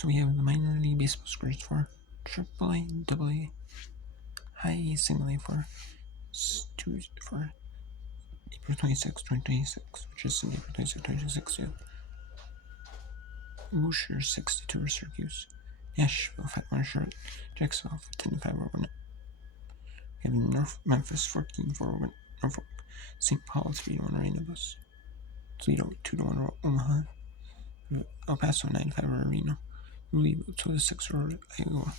So we have the minor league baseball scores for AAA, AA, high A, single A for April 26, 2026, which is April 26, 2026. Yeah. Worcester 62 Syracuse, Nashville 5-1 Charlotte, Jacksonville 10-5 over we have North Memphis 14-4 Norfolk, St. Paul 3-1 Randolph, Toledo 2-1 Omaha, El Paso 9-5 over Reno, Louisville 2-6 over Iowa,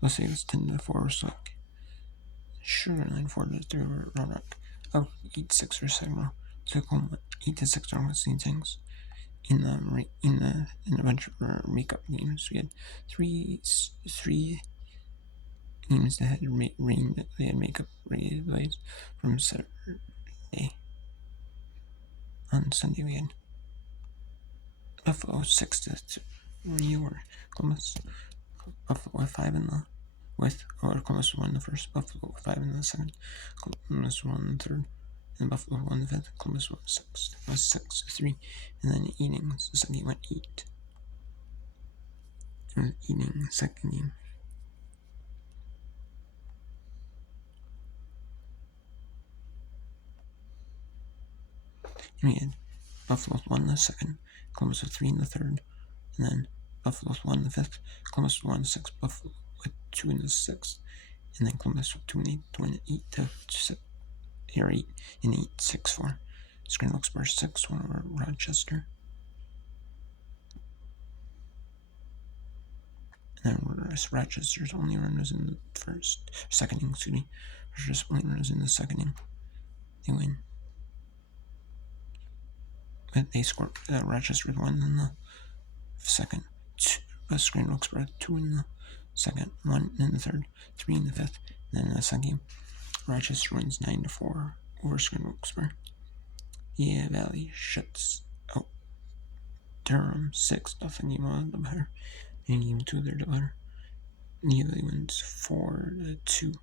Los Angeles 10-4 Slick, Sugar Line 4-3 over Round Rock, Elk 8-6 over Sagamore, Tacoma 8-6 over St. Tanks. In a bunch of makeup games, we had three games that had rain. They had makeup relays from Saturday. On Sunday we had Buffalo 6-3 over Columbus. Buffalo with 5 in the Columbus won the first. Buffalo with 5 in the second. Columbus won the third. And Buffalo won the fifth. Columbus won the sixth. It was 6-3. And then innings, the second game went 8. And eating second game. And we had Buffalo won the second, Columbus with 3 in the third, and then Buffalo won the fifth, Columbus won the sixth, Buffalo with 2 in the sixth, and then Columbus with 2 and 8 to win 8 and 8, 6-4. Screen Wilkes-Barre 6-1 over Rochester. And then Rochester's only run was in the second inning, Rochester's only run was in the second inning. They win. But they scored Rochester with 1 in the second. Screen Wilkes-Barre 2 in the second, 1 in the third, 3 in the fifth. And then in the second game, Rochester wins 9-4 over Screen Wilkes-Barre. Yeah, Valley shuts out Durham 6-0 game 1 doubleheader. And game 2 of their doubleheader. Yeah, Valley wins 4-2.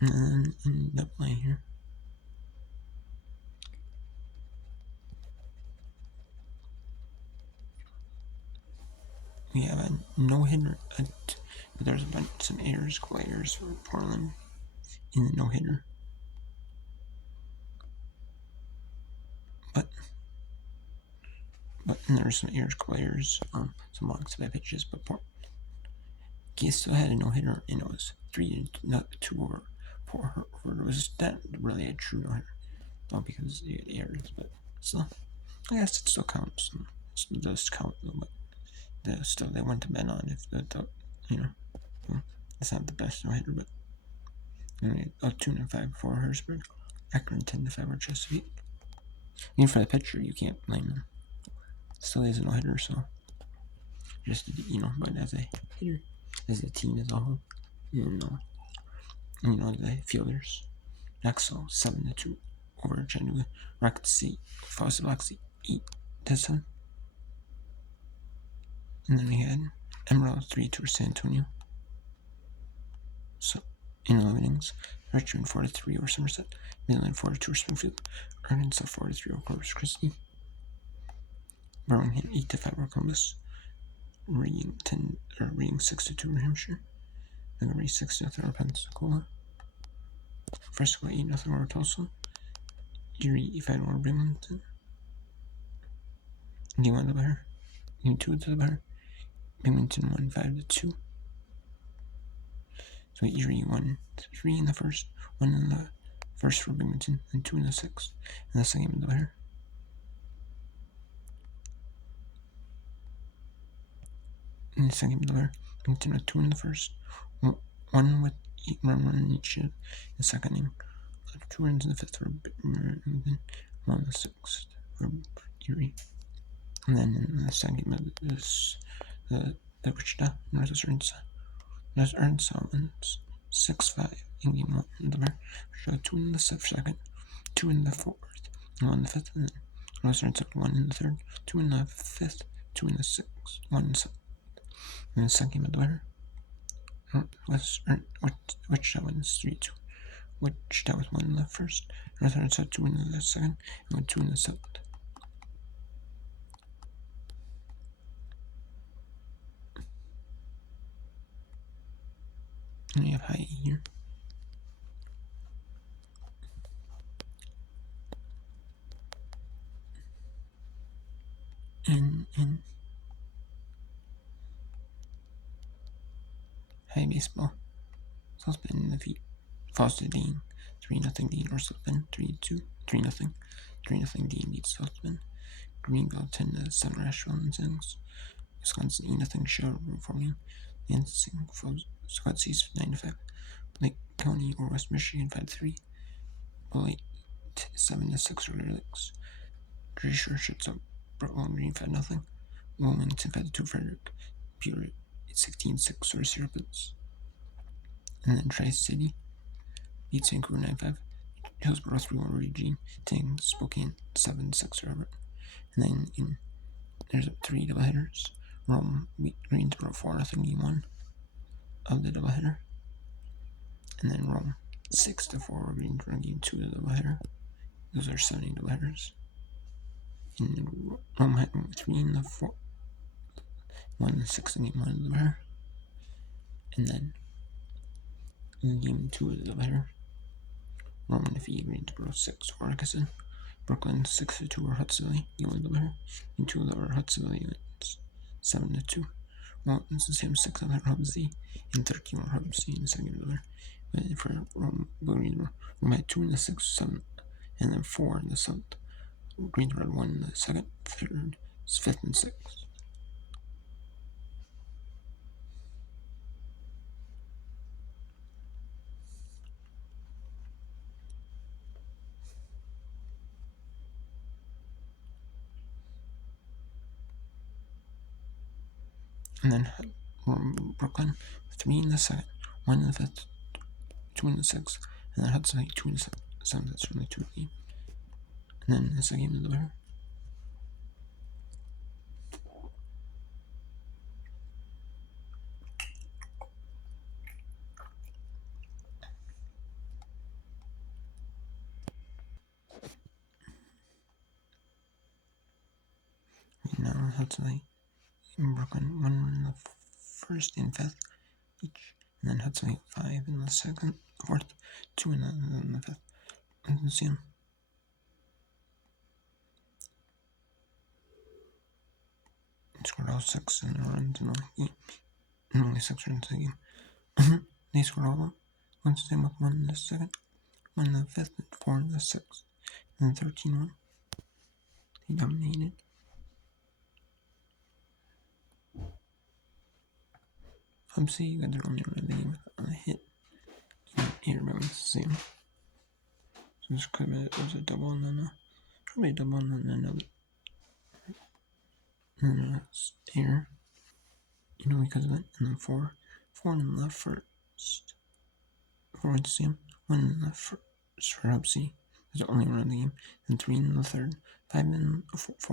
And then in double A here, we have a no-hitter, but there's some errors, for Portland in the no-hitter. But there's some errors, some walks by pitches, but he still had a no-hitter, and it was 3-2 over Portland. Was that really a true no-hitter? Not because you had errors, but still, I guess it still counts. It does count, though, but still they want to bet on if it's not the best no-hitter, but anyway, 2-5 for Harrisburg, Akron 10-5 for Chesapeake. Even for the pitcher, you can't blame him. Still is a no-hitter, so just but as a hitter, as a team as a whole, the fielders. Axel 7-2 over Chattanooga. Rocket State, Fawcett Biloxi 8-7. And then we had Emerald 3-2 for San Antonio. So in 11 innings, Richmond 4-3 over Somerset, Midland 4-2 over Springfield, Arkansas 4-3 over Corpus Christi, Birmingham 8-5 over Columbus, Reading 6-2 over Hampshire, Montgomery 6-0 over Pensacola, Fresco 8-0 over Tulsa, Erie 5-1 over Binghamton. Game 1 doubleheader. Game 2 doubleheader. Binghamton won 5-2. So Erie won 3 in the first, 1 in the first for Binghamton, and 2 in the sixth. And the second game doubleheader. In the second game doubleheader, Binghamton with 2 in the first, 1 with 1 in each in the second inning. 2 runs in the fifth for Binghamton, 1 in the sixth for Erie. And then in the second game of this, the Wichita, North Arkansas wins 6-5 in game 1 in the Wichita 2 in the second, 2 in the fourth, 1 in the fifth, and then North Arkansas 1 in the third, 2 in the fifth, 2 in the sixth, 1 in the seventh. In the second game of the winner, which that wins 3-2. Which that was 1 in the first, and I thought 2 in the second, and 2 in the seventh. And we have high E here. In high baseball, Southbend in the feet. Falls to Dean. 3-0 Dean or Southbend. 3-2. 3-0. 3-0 Dean beats Southbend. Greenville 10-7 Asheville and Sings. Wisconsin 8-0 Shell Reforming. Lansing Squad C's 9-5. Lake County or West Michigan 5-3. Bully 7-6 Early Lakes. Glacier shuts up Bowling Green 5-0. Wilmington 5-2 Frederick. Peoria 16-6 Source Rapids. And then Tri-City beats Vancouver 9-5. Hillsborough 3-1 Eugene. Ting Spokane 7-6 Robert. And then there's 3 doubleheaders. Rome beat Greensboro 4-0 Game 1 of the doubleheader. And then Rome 6-4 Greensboro Game 2 of the doubleheader. Those are 7 doubleheaders. And Rome had 3 in the 4, 1 in the 6 in Game 1 of the doubleheader. And then in Game 2 of the doubleheader, Rome defeated Greensboro 6 or Atkinson. Brooklyn 6-2 over Hudsville. Game 1 of the doubleheader. Game 2 over Hudsville wins 7-2. Mountains the same 6 over Hubsy and 13 over Hubsy in the second doubleheader. But for Rome had 2 in the 6th, 7, and then 4 in the 7th. Greensboro had 1 in the 2nd, 3rd, 5th, and 6th. And then Brooklyn 3 in the 2nd, 1 in the 5th, 2 in the 6th, and then Hudson 2 in the 7th. That's really 2 game. And then the second game of the doubleheader. Now Hudson in Brooklyn 1 in the 1st and 5th each, and then Hudson 5 in the 2nd, 4th, 2 in the 5th. And you can see them. They scored all 6 in the runs in the game. And only 6 runs in the game. They scored all of them. Once the same with 1 in the 2nd, 1 in the 5th, and 4 in the 6th, and then 13-1. They dominated. Obviously, you got their only run of the game on a hit. Here, remember it's the same. So this could have was a double and then probably a double and then another. And then here, because of it. And then 4 in the first. 4 to see him. 1 in the first for Hubsy. That's the only run of the game. Then 3 in the 3rd. 4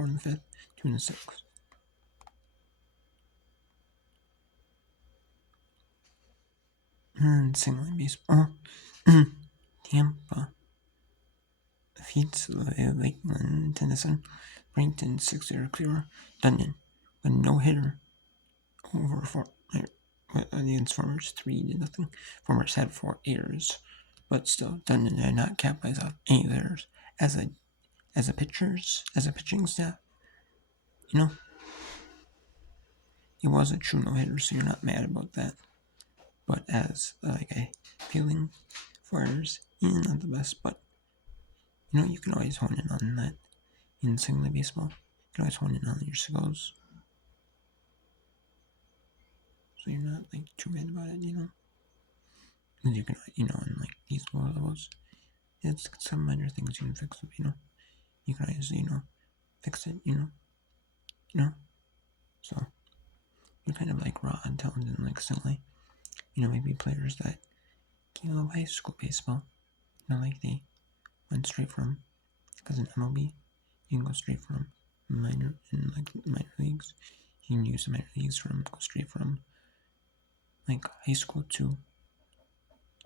in the 5th. 2 in the 6th. And single line baseball. Tampa defeats Lakeland 10-7. Bradenton 6-0 clear. Dundon with no hitter over 4 against Farmers 3-0. Farmers had 4 errors, but still Dundon had not capitalized off any of theirs as a pitching staff. It was a true no hitter, so you're not mad about that. But as a feeling for errors, not the best, but you can always hone in on that in single A baseball. You can always hone in on your signals. So you're not too mad about it, And you can, in these lower levels, it's some minor things you can fix up, You can always, fix it, So you're kind of raw and talented and silly. Maybe players that came out of high school baseball, they went straight from, because in MiLB, you can go straight from minor leagues. You can use the minor leagues go straight from like high school to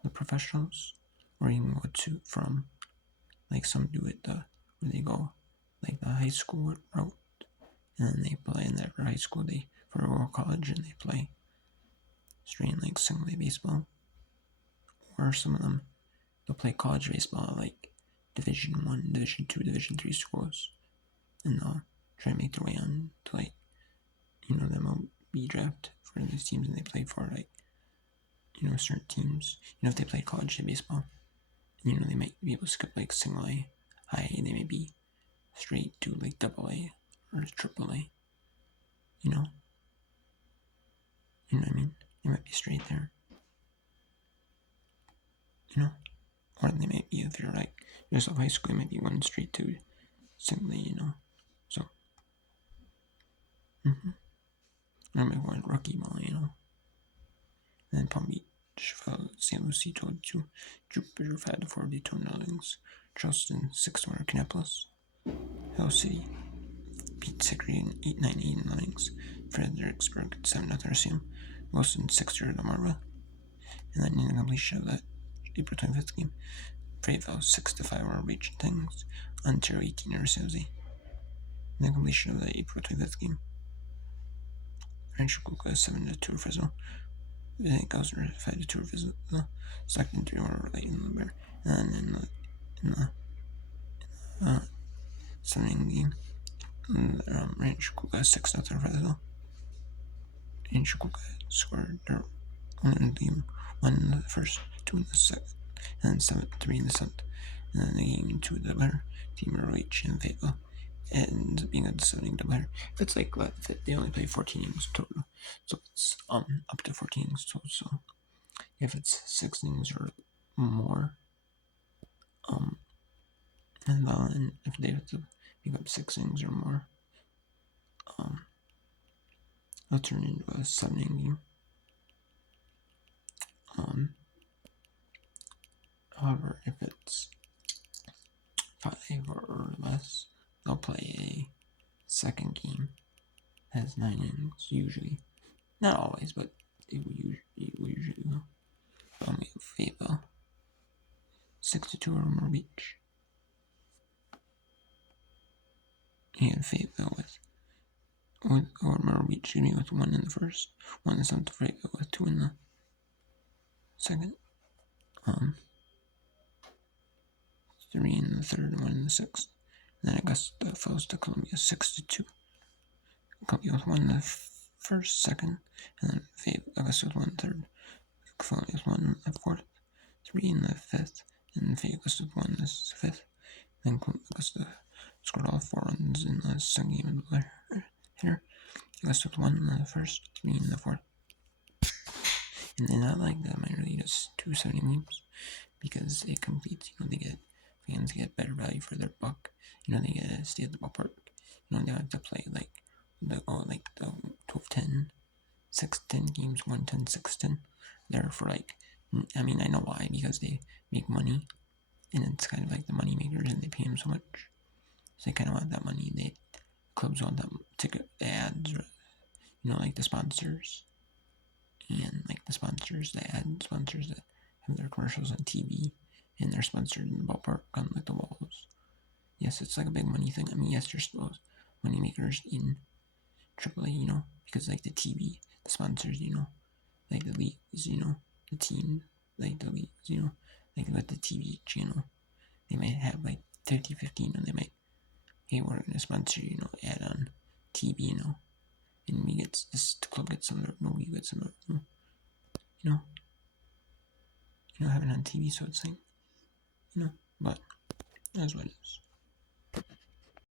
the professionals, or you can go to from like some do it where they go like the high school route, and then they play in their high school they for or college and they play straight like single A baseball, or some of them they'll play college baseball like Division 1, Division 2, Division 3 schools, and they'll try to make their way on to like the MLB draft for these teams, and they play for like certain teams. If they play college baseball, they might be able to skip like single A, high A, they may be straight to like double A or triple A. You know what I mean? They might be straight there. Or they might be, if you're like just off high school, you might be going straight to single A, So I might go rookie ball, And then Palm Beach fell St. Lucie 22, Jupiter 5-42 Nothings, Charleston 6-1 Kannapolis, Hill City beat Hickory in 8-9 Nothings, Fredericksburg 7-0 RCM, Wilson 6-0 Marva, and then in the completion of that April 25th game, Fayetteville 6-5 over Region Things, Ontario 18 over Susie. In the completion of the April 25th game, Rancho Cucamonga 7-2 over Fresno, Gosner 5-2 over Fresno, Stockton 3 over Leighton Bear, and then in the 7th game, Rancho Cucamonga 6-0 over Fresno. Rancho Cucamonga scored their one in the game, 1 in the first, 2 in the second, and then 3 in the 7th. And then the game 2 of the better team ROH and Fayetteville ends up being a deciding doubleheader. If it's like if they only play 14 innings total, so it's up to 14 innings total. So if it's 6 innings or more, and then if they have to pick up 6 innings or more, they'll turn into a 7-inning game. However, if it's 5 or less, they'll play a second game. It has 9 innings usually. Not always, but it will usually go. We have Fayetteville 6-2 over Myrtle Beach. And Fayetteville with Myrtle Beach with 1 in the first, 1 in the 7th, Fayetteville with 2 in the second, 3 in the third, 1 in the 6th. And then Augusta falls to Columbia 6-2. Columbia with 1 in the first, second, and then Augusta with 1 in the third. Columbia with 1 in the fourth, 3 in the fifth, and Augusta with 1 in the fifth. Then Augusta scored all 4 runs in the second game of the hitter. Augusta with 1 in the first, 3 in the fourth. And then I like the minor league is 270 games because it completes, fans get better value for their buck. They get to stay at the ballpark. They don't have to play like the 12-10, 6-10 games, 1-10, 6-10. They're for I know why, because they make money, and it's kind of like the money makers, and they pay them so much. So they kind of want that money. Clubs want that ticket ads, like the sponsors, and like the sponsors, the ad sponsors that have their commercials on TV, and they're sponsored in the ballpark on like the walls. Yes, it's like a big money thing. Yes, there's those money makers in AAA, because like the TV, the sponsors, like the leagues, the team, like the leagues, like with the TV channel, they might have like 50-50, they might, hey, we're going to sponsor, ad on TV, and we get this, the club gets some of it, no, we get some of it, have it on TV, so it's like, but that's what it is.